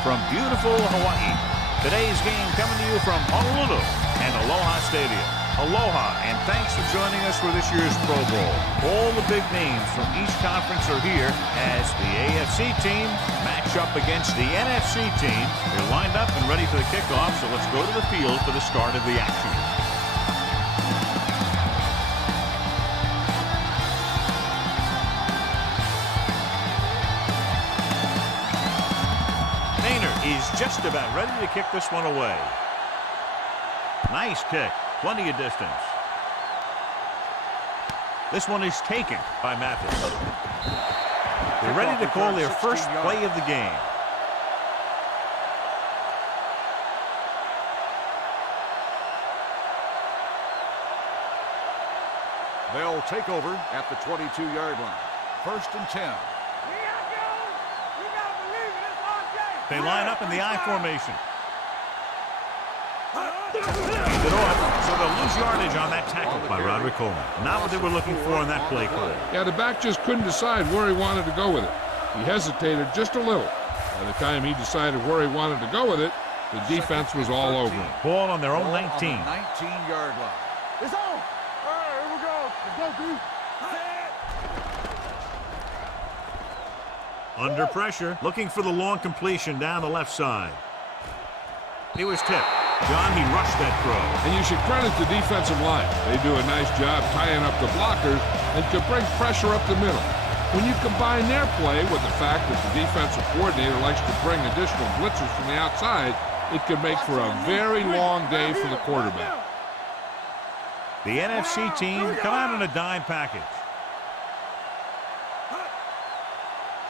from beautiful Hawaii. Today's game coming to you from Honolulu and Aloha Stadium. Aloha, and thanks for joining us for this year's Pro Bowl. All the big names from each conference are here as the AFC team match up against the NFC team. They're lined up and ready for the kickoff, so let's go to the field for the start of the action. Is just about ready to kick this one away. Nice kick. Plenty of distance. This one is taken by Mathis. They're ready to call their first play of the game. They'll take over at the 22-yard line. 1st and 10. They line up in the I formation. Hands it off, so they'll lose yardage on that tackle by Roderick Coleman. Not what they were looking for in that play call. Yeah, the back just couldn't decide where he wanted to go with it. He hesitated just a little. By the time he decided where he wanted to go with it, the defense was all over him. Ball on their own 19. 19-yard line. It's on. All right, here we go. Let's go, D. Under pressure, looking for the long completion down the left side. He was tipped. John, he rushed that throw. And you should credit the defensive line. They do a nice job tying up the blockers and can bring pressure up the middle. When you combine their play with the fact that the defensive coordinator likes to bring additional blitzers from the outside, it can make for a very long day for the quarterback. The NFC team come out in a dime package.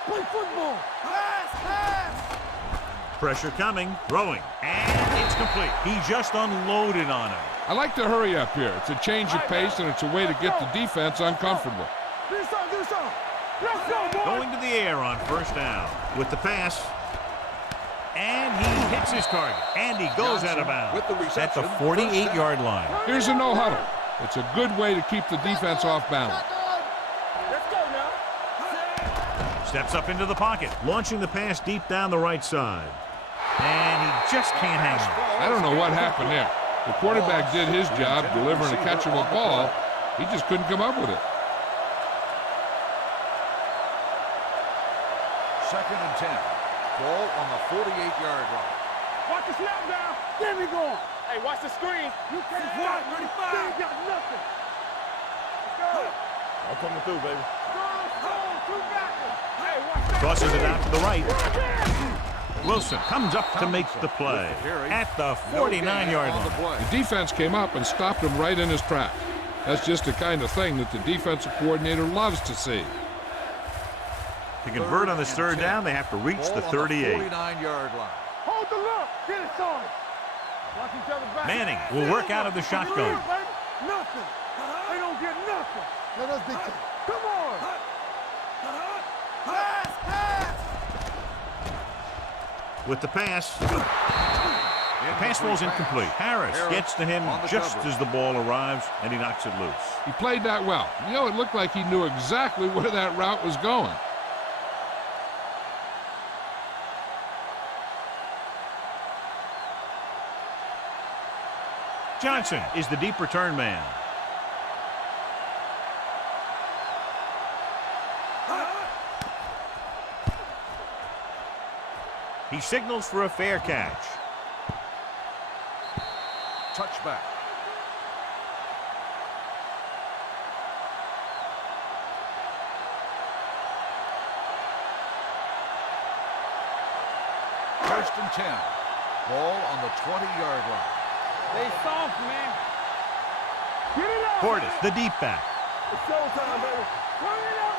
Play football. Pass, pass. Pressure coming, throwing, and it's complete. He just unloaded on him. I like to hurry up here. It's a change of pace, and it's a way to get the defense uncomfortable. Do something. Let's go, boy. Going to the air on 1st down with the pass. And he hits his target. And he goes out of bounds at the 48-yard line. Here's a no huddle. It's a good way to keep the defense off balance. Steps up into the pocket, launching the pass deep down the right side. And he just can't hang on. I don't know what happened there. The quarterback did his job delivering a catchable ball. He just couldn't come up with it. 2nd and 10. Ball on the 48-yard line. Watch the snap down. There we go. Hey, watch the screen. You can't stop. 35. You got nothing. Let's go. I'm coming through, baby. Tosses it out to the right. Wilson comes up to make the play at the 49-yard line. The defense came up and stopped him right in his tracks. That's just the kind of thing that the defensive coordinator loves to see. To convert on this 3rd down, they have to reach the 38. 49-yard line. Hold the look. Get it started. Watch each other back. Manning will work out of the shotgun. Nothing. They don't get nothing. Let us dictate. Come on. Pass. With the pass. The pass falls incomplete. Harris gets to him just as the ball arrives, and he knocks it loose. He played that well. You know, it looked like he knew exactly where that route was going. Johnson is the deep return man. He signals for a fair catch. Touchback. First and 10. Ball on the 20-yard line. They soft, man. Get it up. Portis, the deep back. It's showtime, baby. Turn it up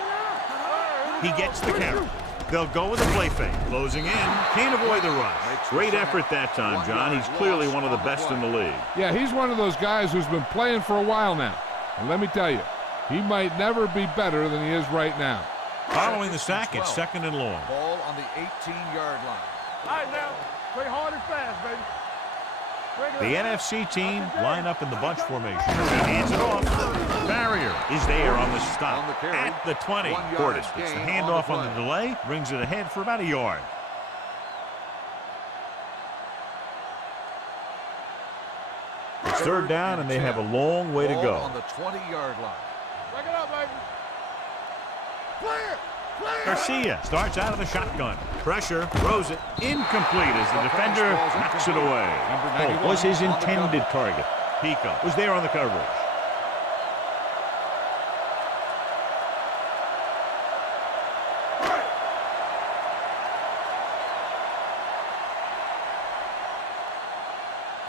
now. He gets the carry. They'll go with a play fake. Closing in. Can't avoid the rush. Great effort that time, John. He's clearly one of the best in the league. Yeah, he's one of those guys who's been playing for a while now. And let me tell you, he might never be better than he is right now. Following the sack, it's 2nd and long. Ball on the 18-yard line. All right, now. Play hard and fast, baby. The NFC team line up in the bunch formation. He hands it off. Barrier is there on the stop at the 20. Portis gets the handoff on the delay, brings it ahead for about a yard. third down, and they have a long way to go. On the 20-yard line. Break it up, baby. Clear! Garcia starts out of the shotgun. Pressure, throws it, incomplete as the defender knocks it away. Holt was his intended target. Pico was there on the coverage.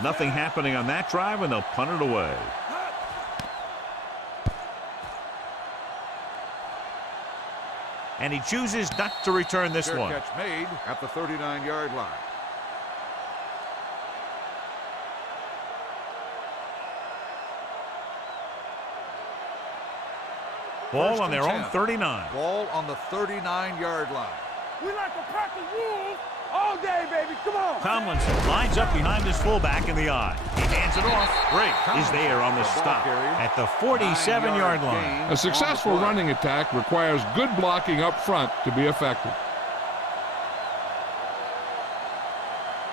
Nothing happening on that drive, and they'll punt it away. And he chooses not to return this one. Catch made at the 39-yard line. Ball on their own 39. Ball on the 39-yard line. We like to practice rules all day, baby. Come on. Tomlinson lines up behind his fullback in the I. He hands it off. Drake is there on the stop at the 47-yard line. A successful running attack requires good blocking up front to be effective.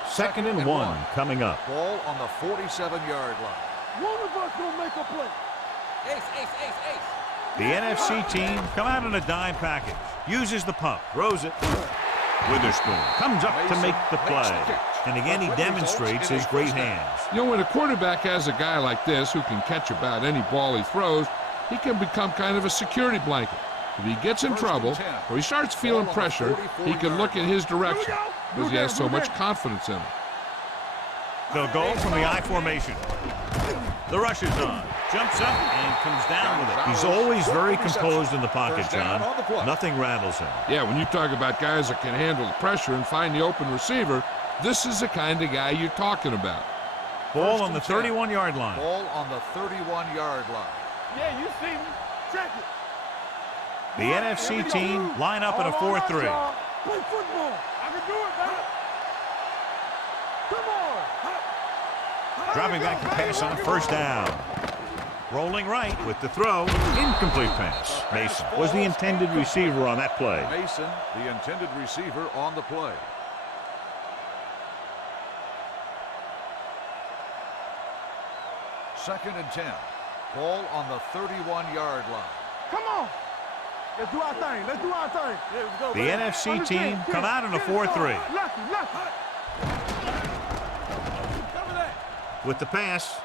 Second and one coming up. Ball on the 47-yard line. One of us gonna make a play. Ace, ace, ace, ace. The NFC team come out in a dime package. Uses the pump. Throws it. Witherspoon comes up to make the play. And again, he demonstrates his great hands. You know, when a quarterback has a guy like this who can catch about any ball he throws, he can become kind of a security blanket. If he gets in trouble or he starts feeling pressure, he can look in his direction because he has so much confidence in him. They'll go from the I formation. The rush is on. Jumps up and comes down with it. He's always very composed in the pocket, John. Nothing rattles him. Yeah, when you talk about guys that can handle the pressure and find the open receiver, this is the kind of guy you're talking about. Ball on the 31-yard line. Ball on the 31-yard line. Yeah, you see me. Check it. The NFC team line up in a 4-3. Play football. I can do it, man. Come on. Dropping back to pass on first down. Rolling right with the throw. Incomplete pass. Mason was the intended receiver on that play. Mason, the intended receiver on the play. Second and 10. Ball on the 31-yard line. Come on. Let's do our thing. Let's do our thing. Yeah, let's go, The baby. NFC team come out in a 4-3. Lucky. With the pass.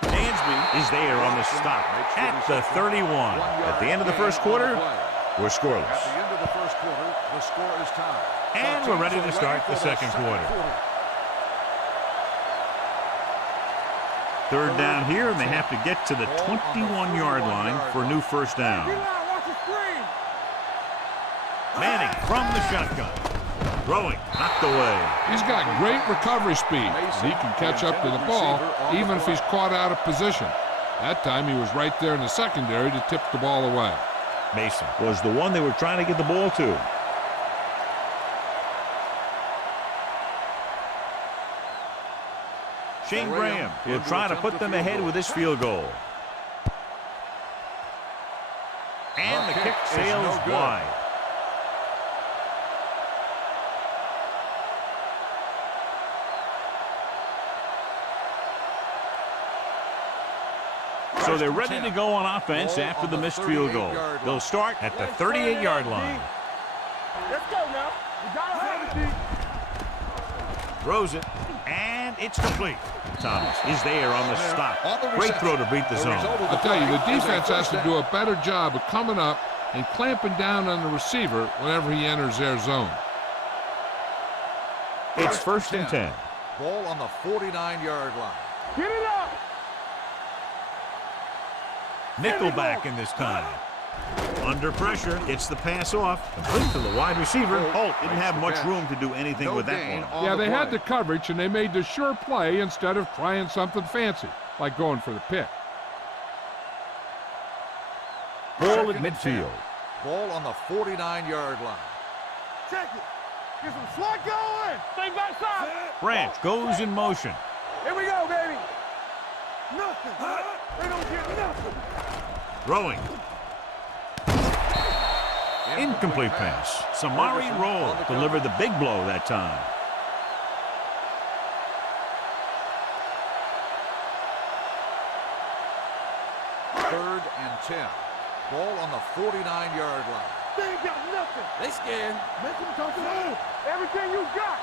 Dansby is there on the stop at the 31. At the end of the first quarter, we're scoreless. At the end of the first quarter, the score is tied. And we're ready to start the second quarter. Third down here, and they have to get to the 21-yard line for a new first down. Manning from the shotgun. Throwing, knocked away. He's got great recovery speed. He can catch up to the ball even if he's caught out of position. That time he was right there in the secondary to tip the ball away. Mason was the one they were trying to get the ball to. Shane Graham will try to put them ahead with this field goal. And the kick sails wide. So they're ready to go on offense after the missed field goal. They'll start at the 38-yard line. Let's go now. We gotta have it, D. Throws it, and it's complete. Thomas is there on the stop. Great throw to beat the zone. I'll tell you, the defense has to do a better job of coming up and clamping down on the receiver whenever he enters their zone. It's first and 10. Ball on the 49-yard line. Get it up. Nickelback in this time. Under pressure, gets the pass off. Complete to the wide receiver. Holt didn't have much room to do anything with that one. Yeah, they had the coverage, and they made the sure play instead of trying something fancy, like going for the pick. Ball at midfield. Ball on the 49-yard line. Check it. Get some slot going. Stay backside. Branch goes in motion. Here we go, baby. Nothing. They don't get nothing. Throwing. Incomplete pass. Samari Roll delivered the big blow that time. 10. Ball on the 49-yard line. They ain't got nothing. They scared. Make them come to the move. Everything you got.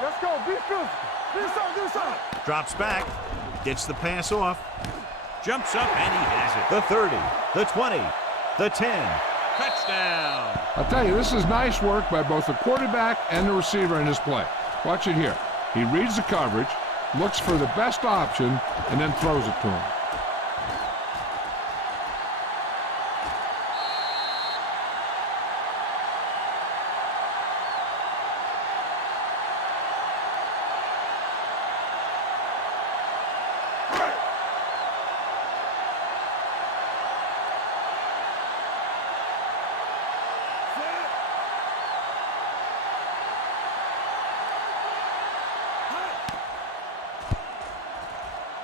Let's go. Be physical. Do something. Drops back. Gets the pass off. Jumps up, and he has it. The 30, the 20, the 10. Touchdown. I'll tell you, this is nice work by both the quarterback and the receiver in this play. Watch it here. He reads the coverage, looks for the best option, and then throws it to him.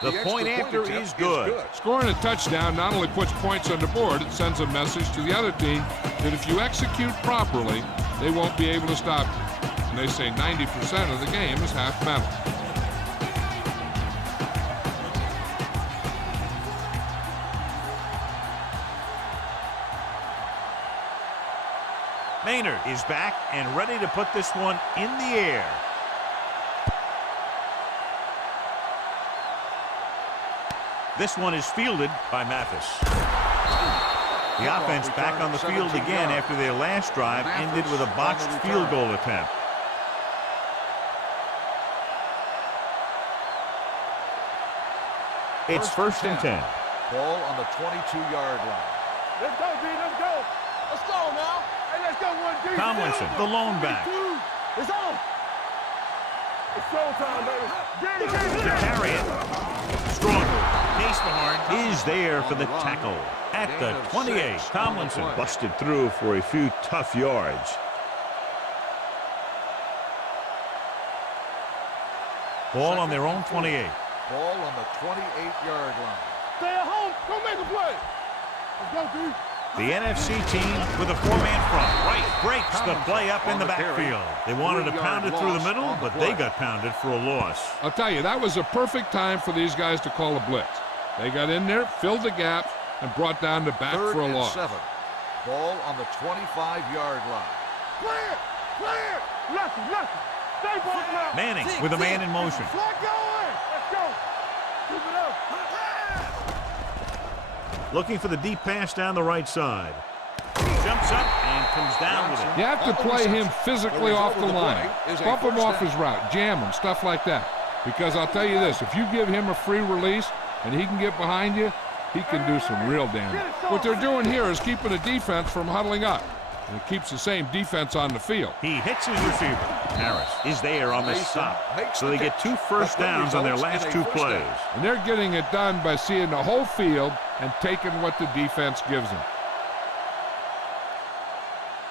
The point after is good. Scoring a touchdown not only puts points on the board, it sends a message to the other team that if you execute properly, they won't be able to stop you. And they say 90% of the game is half mental. Maynard is back and ready to put this one in the air. This one is fielded by Mathis. The offense back on the field again after their last drive ended with a botched field goal attempt. It's first and 10. Ball on the 22-yard line. Let's go, B. Let's go. Let's go now. Hey, let's go, 1D. Tomlinson, the lone back. It's on. It's showtime, baby. To carry it. Stronger. Nasehorn is there for the tackle. At the 28, Tomlinson busted through for a few tough yards. Ball on their own 28. Ball on the 28-yard line. Stay at home. Go make a play. Let's go, B. The NFC team with a four-man front. Right breaks the play up in the backfield. They wanted to pound it through the middle, but they got pounded for a loss. I'll tell you, that was a perfect time for these guys to call a blitz. They got in there, filled the gaps, and brought down the back for a loss. 7. Ball on the 25-yard line. Clear. Nothing. Stay ball now. Manning with a man in motion. Flag going. Let's go. Keep it up. Looking for the deep pass down the right side. Jumps up and comes down with it. You have to play him physically off the line. Bump him off his route, jam him, stuff like that. Because I'll tell you this, if you give him a free release and he can get behind you, he can do some real damage. What they're doing here is keeping the defense from huddling up. And it keeps the same defense on the field. He hits his receiver. Harris is there on the stop. So they get 2 first downs on their last 2 plays. And they're getting it done by seeing the whole field and taking what the defense gives them.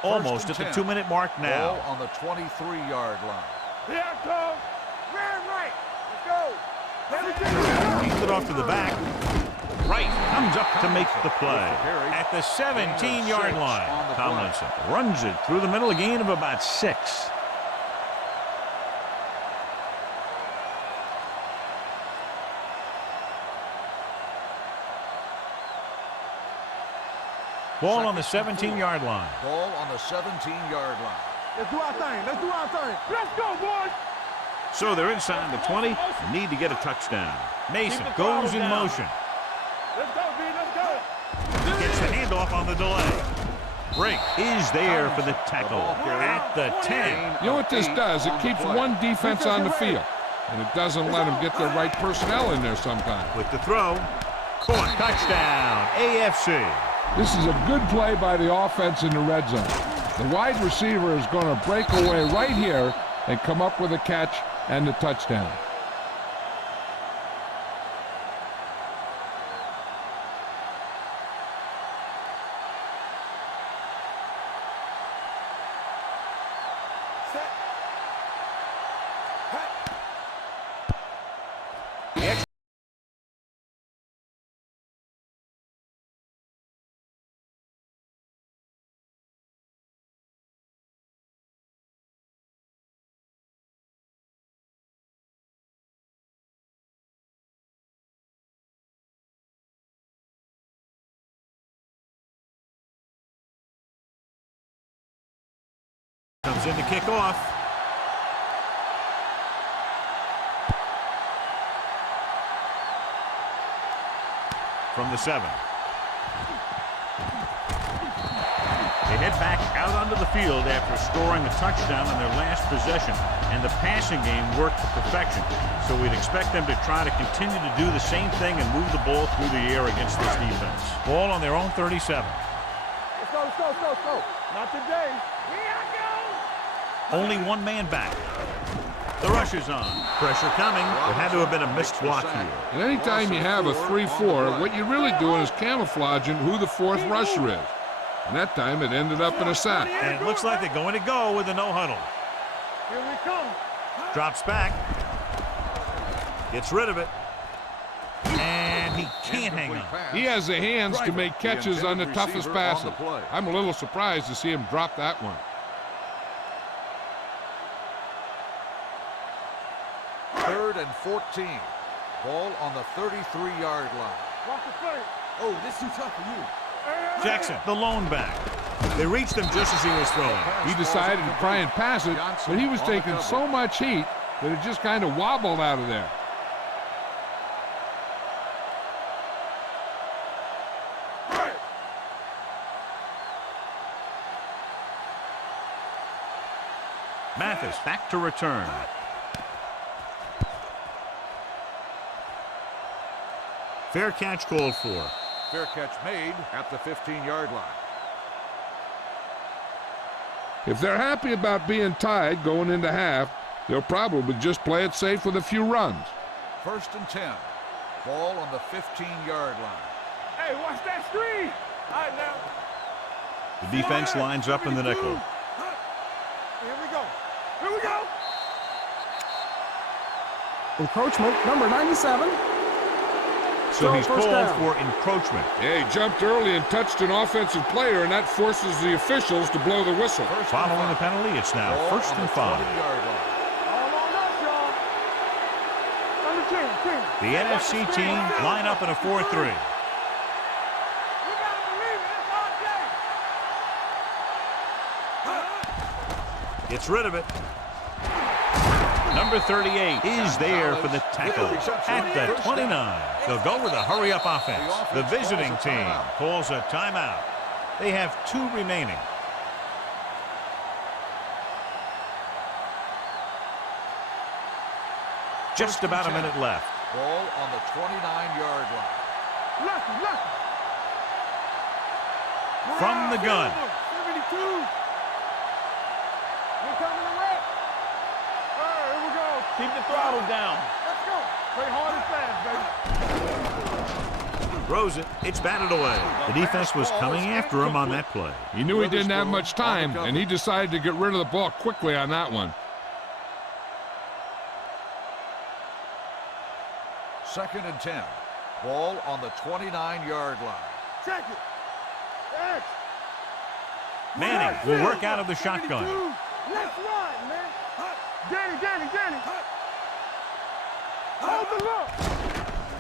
Almost at the 2-minute mark now. Ball on the 23-yard line. Here it comes. Ran right. Let's go. He's it off to the back. Wright comes up to make the play. At the 17-yard line, Tomlinson runs it through the middle, a gain of about 6. Ball on the 17-yard line. Ball on the 17-yard line. Let's do our thing. Let's go, boys. So they're inside the 20. Need to get a touchdown. Mason goes in motion. Let's go, B. Let's go. Gets the handoff on the delay. Brink is there for the tackle at the 10. You know what this does? It keeps one defense on the field, and it doesn't let them get the right personnel in there sometimes. With the throw, caught. Touchdown, AFC. This is a good play by the offense in the red zone. The wide receiver is going to break away right here and come up with a catch and the touchdown. Goes in to kick off. From the 7. They head back out onto the field after scoring a touchdown on their last possession, and the passing game worked to perfection. So we'd expect them to try to continue to do the same thing and move the ball through the air against this defense. Ball on their own 37. Let's go, let's go, let's go, let's go. Not today. Here I go. Only one man back. The rush is on. Pressure coming. There had to have been a missed block here. And anytime you have a 3-4, what you're really doing is camouflaging who the fourth rusher is. And that time it ended up in a sack. And it looks like they're going to go with a no huddle. Here we come. Drops back. Gets rid of it. And he can't hang on. He has the hands to make catches on the toughest passes. I'm a little surprised to see him drop that one. Third and 14. Ball on the 33-yard line. Watch the play. Oh, this too tough for you. Jackson, the lone back. They reached him just as he was throwing. He decided to try and pass it, but he was taking so much heat that it just kind of wobbled out of there. Mathis back to return. Fair catch called for. Fair catch made at the 15-yard line. If they're happy about being tied going into half, they'll probably just play it safe with a few runs. First and 10. Ball on the 15-yard line. Hey, watch that screen. All right, now. The defense lines up in the nickel. Here we go. Here we go. Encroachment, number 97. So he's First called down. for encroachment. Yeah, he jumped early and touched an offensive player, and that forces the officials to blow the whistle. Following the penalty, it's now Ball first on and the 5. 20-yard line. All on us, y'all. Number 10. The NFC team line up in a 4-3. We gotta believe it. It's our day. Gets rid of it. Number 38 is there for the tackle at the 29. They'll go with a hurry-up offense. The visiting team calls a timeout. They have 2 remaining. Just about a minute left. Ball on the 29-yard line. Lucky. From the gun. 72. We're coming to wreck. All right, here we go. Keep the throttle down. Let's go. Play hard and fast, baby. Throws it. It's batted away. The defense was coming after him on that play. He knew he didn't have much time, and he decided to get rid of the ball quickly on that one. Second and 10. Ball on the 29-yard line. Check it. X. Manning will work out of the shotgun. Let's run, man. Danny. Hold the look.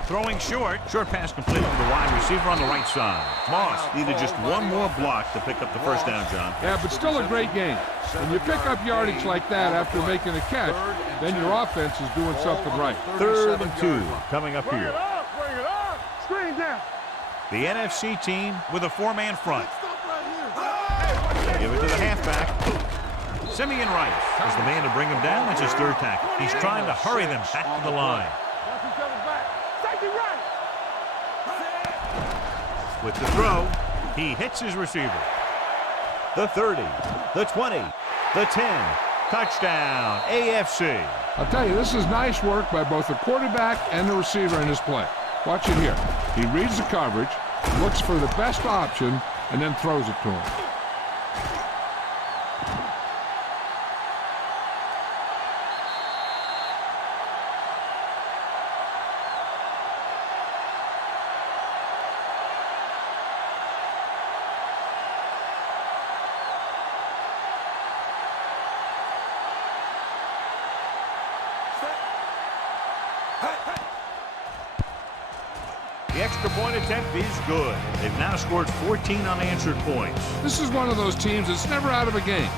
Throwing short. Short pass completed to the wide receiver on the right side. Moss needed just one more block to pick up the first down, John. Yeah, but still a great game. When you pick up yardage like that after making a catch, then your offense is doing something right. 3rd and 2 coming up Bring here. it up. Screen down. The NFC team with a 4-man front. Stop right here. Give it to the halfback. Simeon Rice is the man to bring him down. That's his 3rd tackle. He's trying to hurry them back to the line. Watch each other's back. Safety right. With the throw, he hits his receiver. The 30, the 20, the 10. Touchdown, AFC. I'll tell you, this is nice work by both the quarterback and the receiver in his play. Watch it here. He reads the coverage, looks for the best option, and then throws it to him. The extra point attempt is good. They've now scored 14 unanswered points. This is one of those teams that's never out of a game.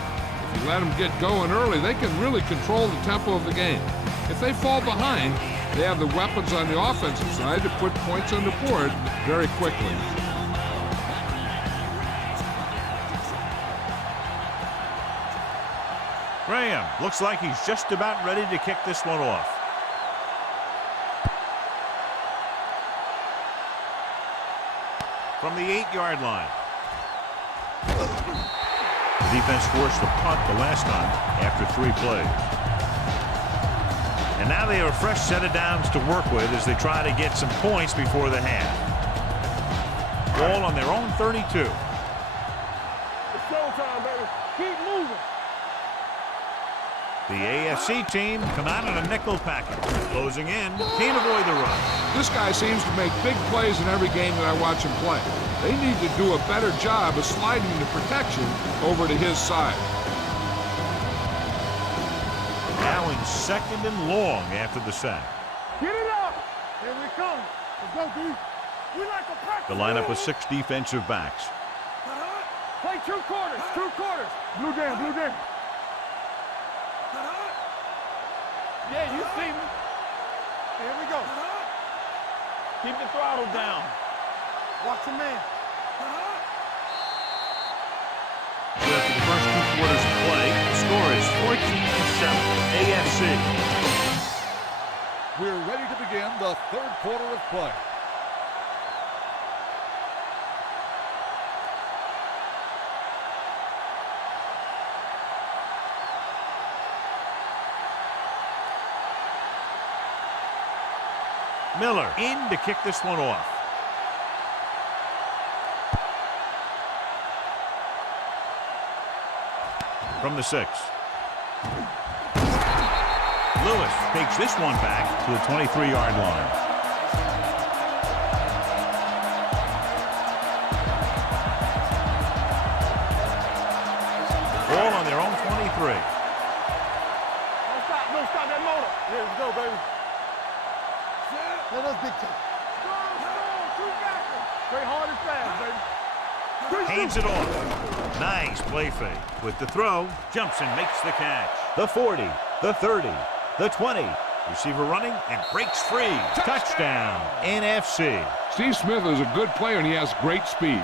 If you let them get going early, they can really control the tempo of the game. If they fall behind, they have the weapons on the offensive side to put points on the board very quickly. Graham looks like he's just about ready to kick this one off. From the 8-yard line. The defense forced a punt the last time after 3 plays. And now they have a fresh set of downs to work with as they try to get some points before the half. Ball on their own 32. It's showtime, baby. Keep moving. The AFC team come out in a nickel package. Closing in. Can't avoid the run. This guy seems to make big plays in every game that I watch him play. They need to do a better job of sliding the protection over to his side. Now in 2nd and long after the sack. Get it up. Here we come. Let's go, D. We like a practice. The lineup with 6 defensive backs. Play 2 quarters. 2 quarters. Blue down, blue down. Yeah, you see me. Here we go. Keep the throttle down. Watch the man. After the first 2 quarters of play, the score is 14-7 AFC. We're ready to begin the 3rd quarter of play. Miller in to kick this one off. From the 6. Lewis takes this one back to the 23-yard line. Ball on their own 23. Don't stop that motor. Here we go, baby. Let us dictate. Straight hard and fast, baby. Hands it off. Nice play fake. With the throw, jumps and makes the catch. The 40, the 30, the 20. Receiver running and breaks free. Touchdown, NFC. Steve Smith is a good player, and he has great speed.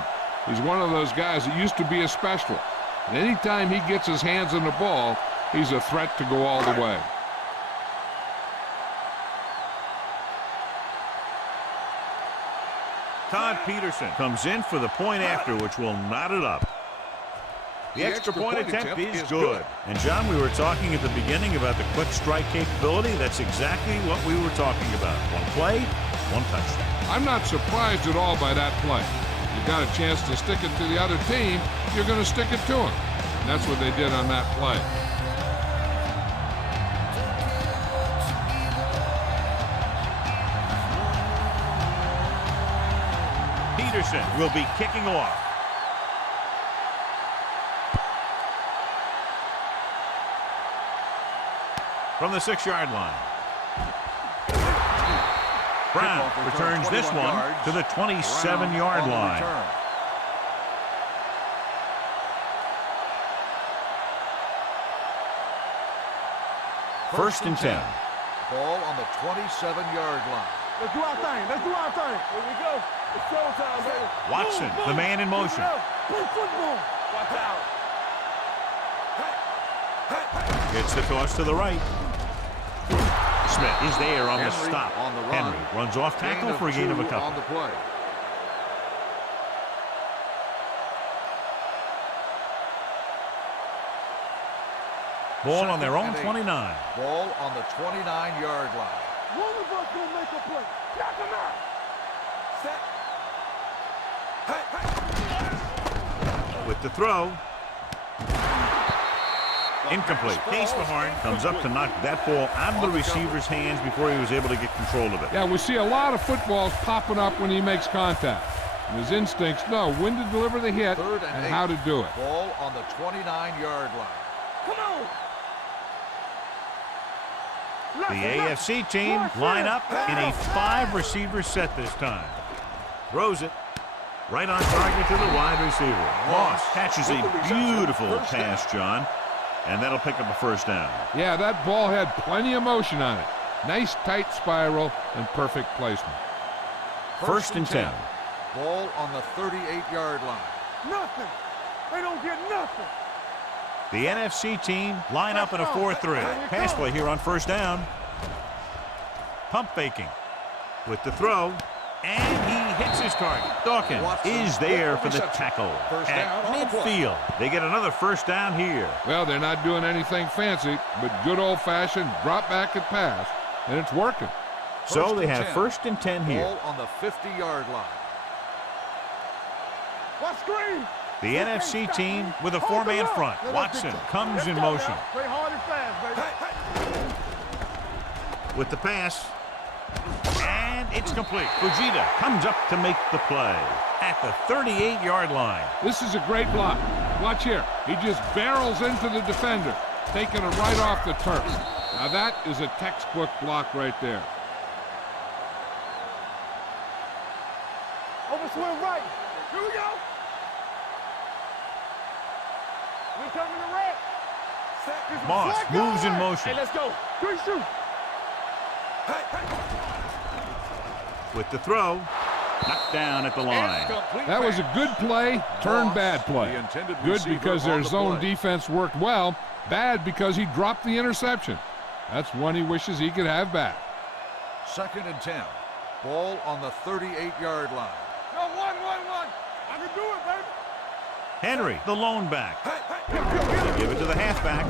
He's one of those guys that used to be a specialist. And anytime he gets his hands on the ball, he's a threat to go all the way. Todd Peterson comes in for the point after, which will knot it up. The extra point attempt is good. And, John, we were talking at the beginning about the quick strike capability. That's exactly what we were talking about. 1 play, 1 touchdown. I'm not surprised at all by that play. You got a chance to stick it to the other team, you're going to stick it to them. And that's what they did on that play. Peterson will be kicking off. From the 6-yard line. Brown returns this one to the 27-yard line. First and 10. Ball on the 27-yard line. Let's do our thing. Let's do our thing. Here we go. It's showtime, baby. Watson, Boom, boom. the man in motion. Play football. Watch out. Gets the toss to the right. Smith is there on the stop. On the run. Henry runs off tackle for a gain of a couple. On the play. Ball on their own 29. Ball on the 29-yard line. One of us gonna make a play. Knock him out. Set. With the throw. Incomplete. Case Mahorn comes up to knock that ball out of the receiver's hands before he was able to get control of it. Yeah, we see a lot of footballs popping up when he makes contact. And his instincts know when to deliver the hit and how to do it. Ball on the 29-yard line. Come on. The AFC team line up in a 5-receiver set this time. Throws it right on target to the wide receiver. Moss catches a beautiful pass, John. And that'll pick up a first down. Yeah, that ball had plenty of motion on it. Nice tight spiral and perfect placement. First and 10. Ball on the 38-yard line. Nothing. They don't get nothing. The NFC team line up in a 4-3. Pass play here on first down. Pump faking with the throw. And he hits his target. Dawkins is there for the tackle at midfield. They get another first down here. Well, they're not doing anything fancy, but good old-fashioned drop back and pass, and it's working. So they have first and 10 here. Ball on the 50-yard line. What screen? The NFC team with a four-man front. Watson comes in motion. Play hard and fast, baby. With the pass. And it's complete. Fujita comes up to make the play at the 38-yard line. This is a great block. Watch here. He just barrels into the defender, taking it right off the turf. Now that is a textbook block right there. Over swing right. Here we go. We coming to red. Moss moves in motion. Hey, let's go. Good shoot. With the throw, knocked down at the line. That was a good play, turned bad play. Good because their zone defense worked well, bad because he dropped the interception. That's one he wishes he could have back. Second and 10. Ball on the 38-yard line. No, one. I can do it, baby. Henry, the lone back. They give it to the halfback.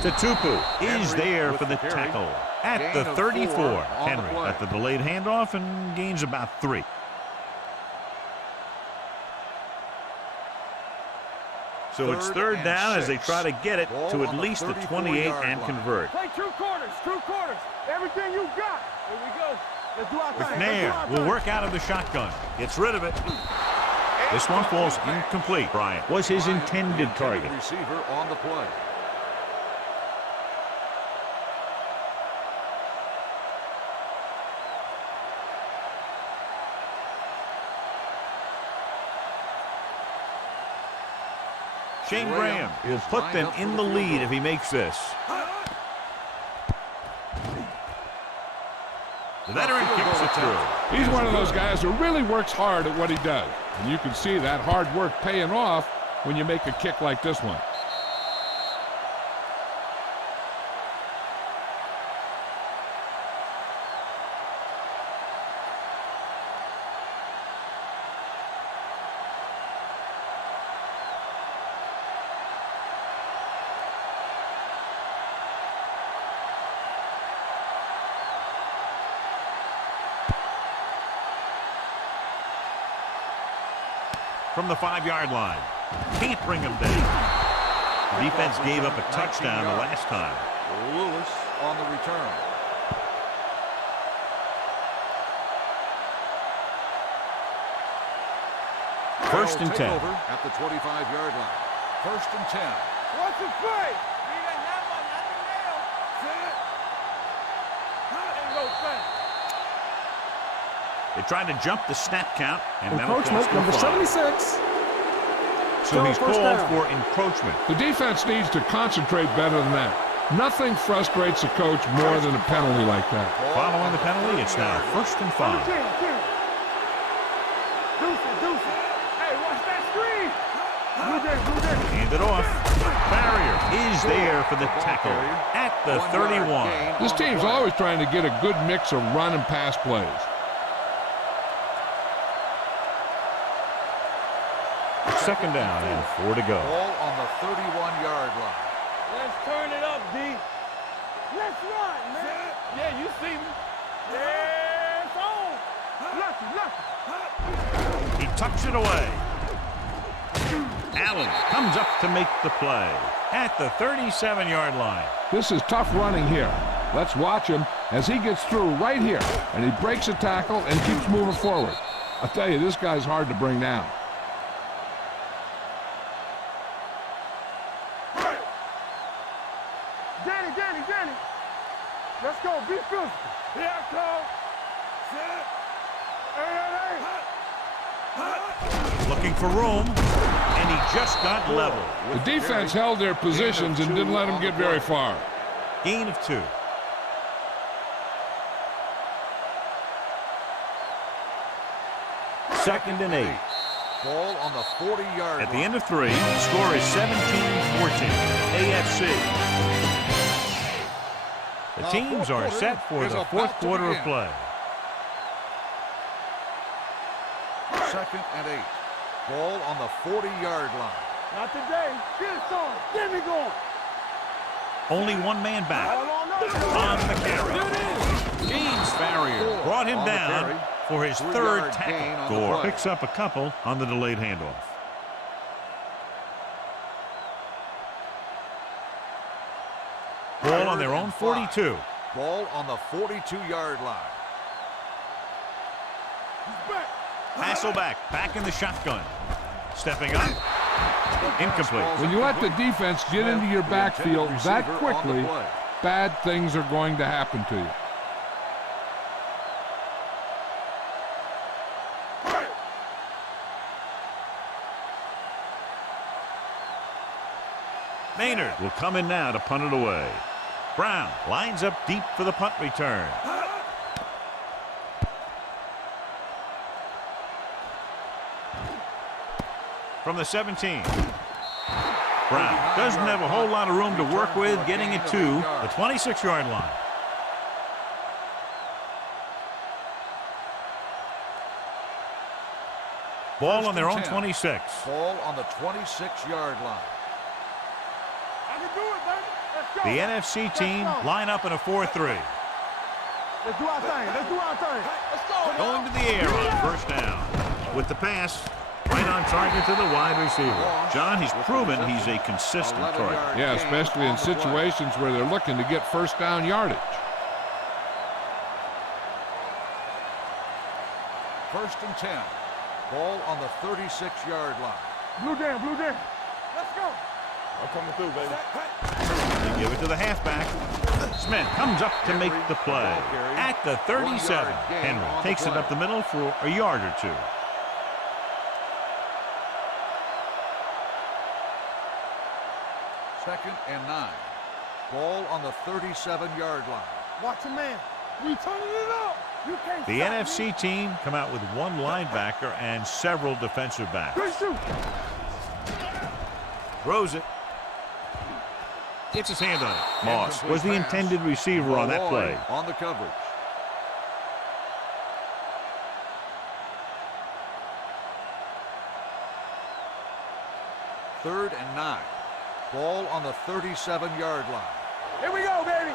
Tutupu is there for the tackle at the 34. Henry at the delayed handoff and gains about 3. So it's third down as they try to get it to at least the 28 and convert. Play two quarters. Everything you got. Here we go. Let's do our thing. McNair will work out of the shotgun. Gets rid of it. This one falls incomplete. Bryant was his intended target. Receiver on the play. Shane Graham will put them in the lead if he makes this. The veteran kicks it through. He's one of those guys who really works hard at what he does. And you can see that hard work paying off when you make a kick like this one. From the 5-yard line. Can't bring him down. The defense gave up a touchdown the last time. Lewis on the return. First and 10. Over at the 25-yard line. First and 10. What's the play? They tried to jump the snap count, and that'll Encroachment, cost number them 5. 76. So he's First called down. for encroachment. The defense needs to concentrate better than that. Nothing frustrates a coach more than a penalty like that. Following the penalty, it's now first and 5. Deuce. Hey, watch that screen. Hand it off. Barrier is there for the tackle at the 31. This team's always trying to get a good mix of run and pass plays. Second down and 4 to go. Ball on the 31-yard line. Let's turn it up, D. Let's run, man. Yeah, you see me. Yeah, it's on. Lucky. He tucks it away. Allen comes up to make the play at the 37-yard line. This is tough running here. Let's watch him as he gets through right here, and he breaks a tackle and keeps moving forward. I tell you, this guy's hard to bring down. Danny. Let's go. Be physical. Here I come. Hey. Looking for room, and he just got level. The defense held their positions and didn't let them get very far. Gain of 2. Second and 8. Ball on the 40-yard line. At the end of 3, the score is 17-14. AFC. The teams are set for the fourth quarter of play. Second and 8. Ball on the 40-yard line. Not today. Get it on. Get me going. Only one man back on the carry. James Farrier brought him down for his third tackle. Gore picks up a couple on the delayed handoff. Ball on their own 42. Ball on the 42-yard line. Hasselback back in the shotgun. Stepping up. Incomplete. When you let the defense get into your backfield that quickly, bad things are going to happen to you. Maynard will come in now to punt it away. Brown lines up deep for the punt return. From the 17. Brown doesn't have a whole lot of room to work with, getting it to the 26-yard line. Ball on their own 26. Ball on the 26-yard line. I can do it, baby. Let's go. The NFC team line up in a 4-3. Let's do our thing. Let's do our thing. Let's go. Going to the air on first down. With the pass, right on target to the wide receiver. John, he's proven he's a consistent target. Yeah, especially in situations where they're looking to get first down yardage. First and 10. Ball on the 36-yard line. Blue down, blue down. Let's go. I'm coming through, baby. They give it to the halfback. Smith comes up to make the play. At the 37, Henry takes it up the middle for a yard or 2. Second and 9. Ball on the 37-yard line. Watch your man. We turning it up. You can't The stop NFC me. team come out with one linebacker and several defensive backs. Good shoot. Throws it. Gets his hand on it. Moss was the intended receiver on that play. On the coverage. Third and 9. Ball on the 37-yard line. Here we go, baby.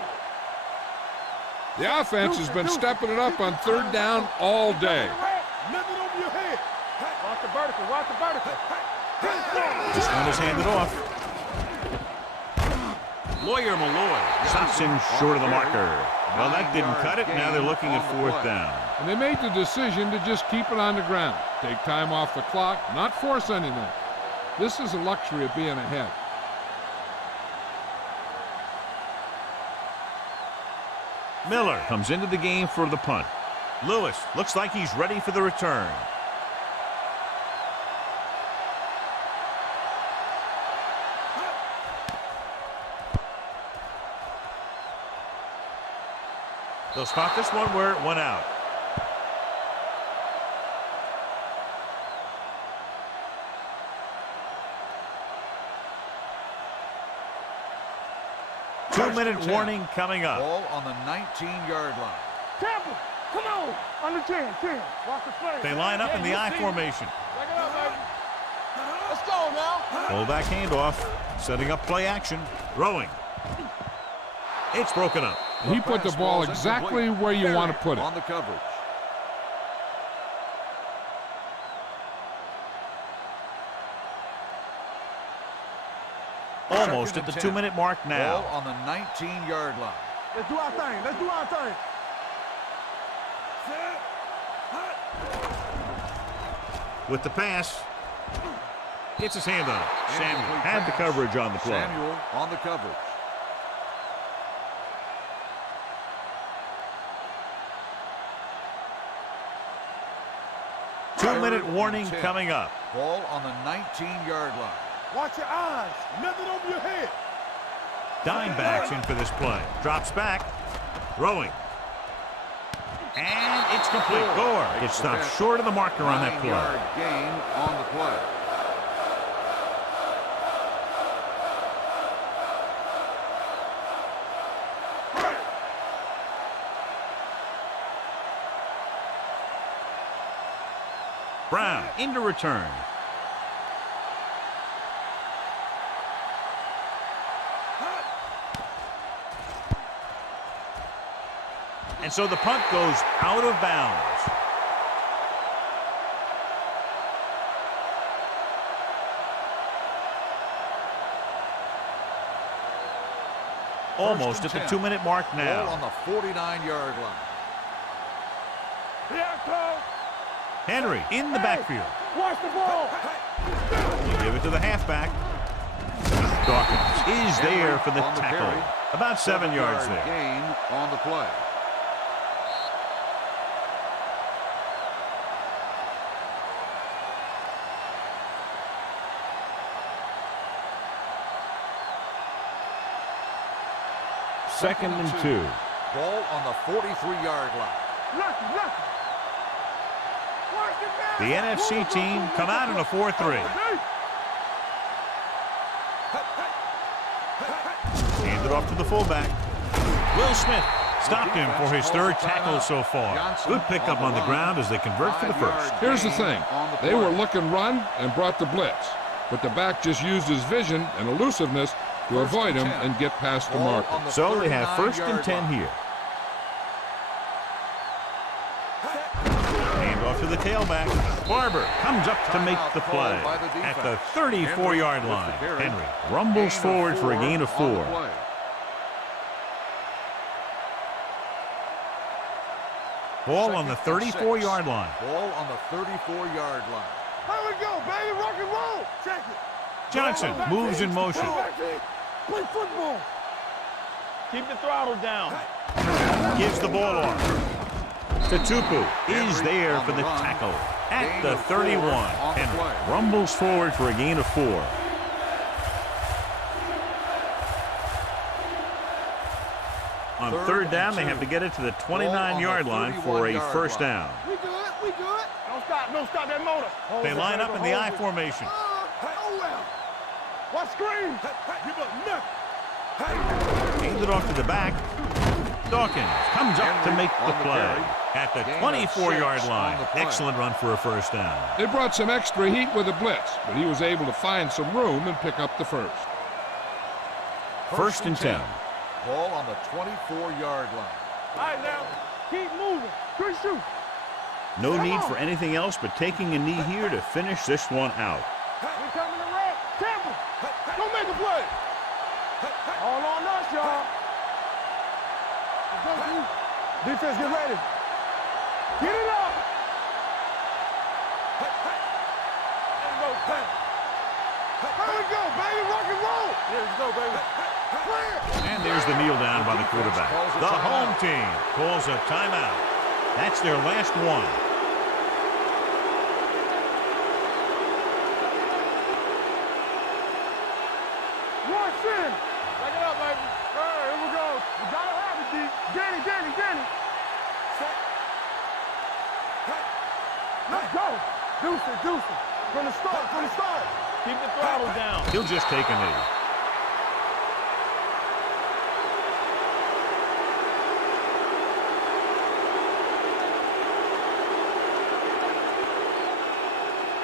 The offense has been stepping it up on third down all day. Lift it over your head. Watch the vertical. Watch the vertical. This one is handed off. Lawyer Malloy stops him short of the marker. Well, that didn't cut it. Now they're looking at fourth down. And they made the decision to just keep it on the ground. Take time off the clock, not force anything. This is a luxury of being ahead. Miller comes into the game for the punt. Lewis looks like he's ready for the return. They'll spot this one where it went out. Two-minute warning coming up. Ball on the 19-yard line. Tampa, come on. Under 10. Watch the play. They line up in the I formation. Check it out, baby. Let's go now. Fullback handoff, setting up play action, throwing. It's broken up. He put the ball exactly where you want to put it. On the coverage. Almost at the 2-minute mark now. Ball on the 19-yard line. Let's do our thing. Let's do our thing. With the pass, gets his hand on it. Samuel had the coverage on the play. Samuel on the coverage. 2-minute warning coming up. Ball on the 19-yard line. Watch your eyes. Nothing over your head. Dime backs in for this play. Drops back. Throwing. And it's complete. Gore gets stopped short of the marker on that play. 9-yard gain on the play. Brown into return. And so the punt goes out of bounds. Almost at the 2-minute mark now. Ball on the 49-yard line. Henry in the backfield. Watch the ball. You give it to the halfback. Dawkins is there for the on the tackle. carry. About 7 yards there. Gain on the play. Second and 2. Ball on the 43-yard line. The NFC team come out in a 4-3. Hand it off to the fullback. Will Smith stopped him for his third tackle so far. Good pickup on the ground as they convert for the first. Here's the thing. They were looking run and brought the blitz. But the back just used his vision and elusiveness to avoid him and get past the marker. So they have first and 10 here. Hand off to the tailback. Barber comes up to make the play at the 34-yard line. Henry rumbles forward for a gain of 4. Ball on the 34-yard line. Ball on the 34-yard line. Here we go, baby. Rock and roll. Check it. Johnson moves in motion. Play football. Keep the throttle down. Gives the ball off. Tatupu is there for the tackle at the 31. Henry rumbles forward for a gain of 4. On third down, they have to get it to the 29-yard line for a first down. We good. We good. Don't stop that motor. They line up in the I formation. Oh, well. What screen? Give up nothing. Hands it off to the back. Dawkins comes up to make the play at the 24-yard line. Excellent run for a first down. They brought some extra heat with a blitz, but he was able to find some room and pick up the first. First and 10. Ball on the 24-yard line. All right, now. Keep moving. Good shoot. No need for anything else but taking a knee here to finish this one out. We coming to red. Temple. Don't make a play. All on us, y'all. Defense, get ready. Get it up. There we go, baby. Rock and roll. Here we go, baby. And there's the kneel down by the quarterback. The home team calls a timeout. That's their last one. Watch in. Back it up, baby. All right, here we go. We gotta have it, D. Danny. Let's go. Deuce it. From the start. Keep the throttle down. He'll just take a knee.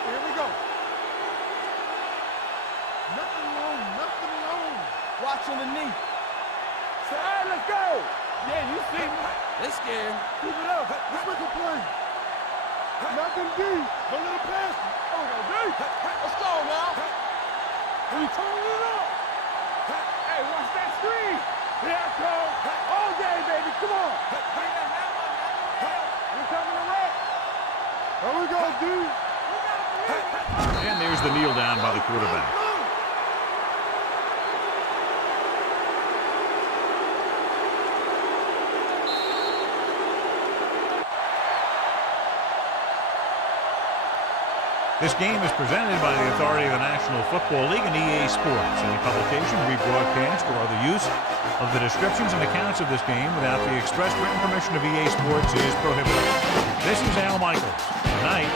Here we go. Nothing wrong. Watching the knee. Say, hey, let's go. Yeah, you see me. They scared. Keep it up. Let's make a play. Nothing D. Don't let it pass. Oh, no, D. Let's go now. We turning it up. Hey, watch that screen. Here I come. All day, baby. Come on. We're coming to red. There we go, D. And there's the kneel down by the quarterback. This game is presented by the authority of the National Football League and EA Sports. Any publication, rebroadcast, or other use of the descriptions and accounts of this game without the express written permission of EA Sports is prohibited. This is Al Michaels. Tonight,